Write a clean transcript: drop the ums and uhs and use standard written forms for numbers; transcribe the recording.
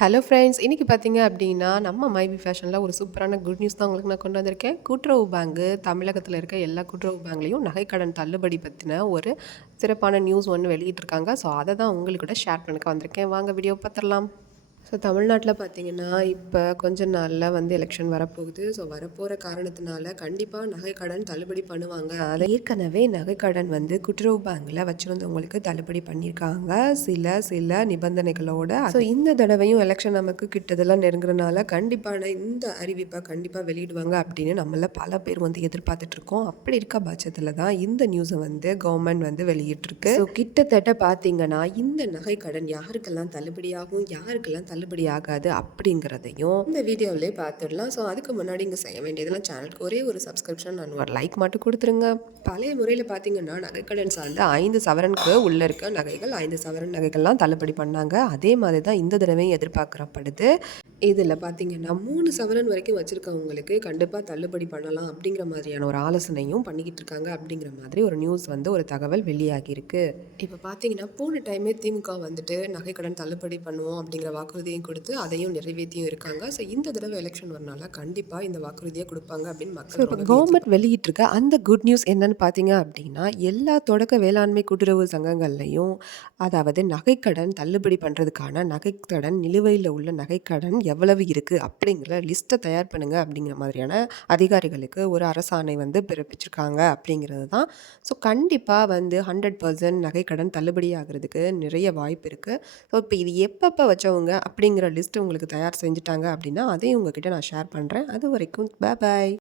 Hello friends, இன்னைக்கு பார்த்தீங்க அப்படின்னா, நம்ம மைபி ஃபேஷன்ல ஒரு சூப்பரான குட் நியூஸ் தான் உங்களுக்கு நான் கொண்டு வந்திருக்கேன். கூட்டுறவு பேங்க் தமிழகத்தில இருக்க எல்லா கூட்டுறவு பேங்க்லயும் நகைக்கடன் தள்ளுபடி பத்தின ஒரு சிறப்பான நியூஸ் ஒண்ணு வெளியிட்டிருக்காங்க. ஸோ அத தான் உங்களுக்கு கூட ஷேர் பண்ணிக்க வந்திருக்கேன். வாங்க வீடியோ பார்த்துடலாம். ஸோ தமிழ்நாட்டில பார்த்தீங்கன்னா, இப்போ கொஞ்ச நாள்ல வந்து எலெக்ஷன் வரப்போகுது. ஸோ வரப்போற காரணத்தினால கண்டிப்பா நகைக்கடன் தள்ளுபடி பண்ணுவாங்க. அது ஏற்கனவே நகைக்கடன் வந்து கூட்டுறவு பேங்க்ல வச்சிருந்தவங்களுக்கு தள்ளுபடி பண்ணியிருக்காங்க. சில சில நிபந்தனைகளோட. ஸோ இந்த தடவையும் எலெக்ஷன் நமக்கு கிட்டதெல்லாம் நெருங்குறனால கண்டிப்பான இந்த அறிவிப்பை கண்டிப்பா வெளியிடுவாங்க அப்படின்னு நம்மள பல பேர் வந்து எதிர்பார்த்துட்டு இருக்கோம். அப்படி இருக்க பட்சத்துல தான் இந்த நியூஸை வந்து கவர்மெண்ட் வந்து வெளியிட்டிருக்கு. ஸோ கிட்டத்தட்ட பார்த்தீங்கன்னா, இந்த நகைக்கடன் யாருக்கெல்லாம் தள்ளுபடியாகும், யாருக்கெல்லாம் தள்ளுபடி ஆகாது அப்படிங்கிறதையும் இந்த வீடியோவிலே பார்த்துடலாம். ஸோ அதுக்கு முன்னாடி இங்கே செய்ய வேண்டியதெல்லாம் சேனலுக்கு ஒரே ஒரு சப்ஸ்கிரிப்ஷன் அண்ட் ஒரு லைக் மட்டும் கொடுத்துருங்க. பழைய முறையில் பார்த்தீங்கன்னா நகைக்கடன் சார்ந்து 5 சவரனுக்கு உள்ள இருக்க நகைகள் 5 சவரன் நகைகள்லாம் தள்ளுபடி பண்ணாங்க. அதே மாதிரி தான் இந்த தடவையும் எதிர்பார்க்கப்படுது. இதில் பார்த்தீங்கன்னா 3 சவரன் வரைக்கும் வச்சுருக்கவங்களுக்கு கண்டிப்பாக தள்ளுபடி பண்ணலாம் அப்படிங்கிற மாதிரியான ஒரு ஆலோசனையும் பண்ணிக்கிட்டு இருக்காங்க அப்படிங்கிற மாதிரி ஒரு நியூஸ் வந்து ஒரு தகவல் வெளியாகியிருக்கு. இப்போ பார்த்தீங்கன்னா போன டைமே திமுக வந்துட்டு நகைக்கடன் தள்ளுபடி பண்ணுவோம் அப்படிங்கிற வாக்குறுதியும் கொடுத்து அதையும் நிறைவேற்றியும் இருக்காங்க. ஸோ இந்த தடவை எலெக்ஷன் வரனால கண்டிப்பாக இந்த வாக்குறுதியை கொடுப்பாங்க அப்படின்னு மக்கள் இப்போ கவர்மெண்ட் வெளியிட்டிருக்க அந்த குட் நியூஸ் என்னன்னு பார்த்தீங்க அப்படின்னா, எல்லா தொடக்க வேளாண்மை கூட்டுறவு சங்கங்கள்லையும் அதாவது நகைக்கடன் தள்ளுபடி பண்ணுறதுக்கான நகைக்கடன் நிலுவையில் உள்ள நகைக்கடன் எவ்வளவு இருக்குது அப்படிங்கிற லிஸ்ட்டை தயார் பண்ணுங்க அப்படிங்கிற மாதிரியான அதிகாரிகளுக்கு ஒரு அரசாணை வந்து பிறப்பிச்சிருக்காங்க அப்படிங்கிறது தான். ஸோ கண்டிப்பாக வந்து 100% நகைக்கடன் தள்ளுபடி ஆகிறதுக்கு நிறைய வாய்ப்பு இருக்குது. ஸோ இப்போ இது எப்பப்போ வச்சவங்க அப்படிங்கிற லிஸ்ட் உங்களுக்கு தயார் செஞ்சுட்டாங்க அப்படின்னா அதையும் உங்ககிட்ட நான் ஷேர் பண்ணுறேன். அது வரைக்கும் பாய்.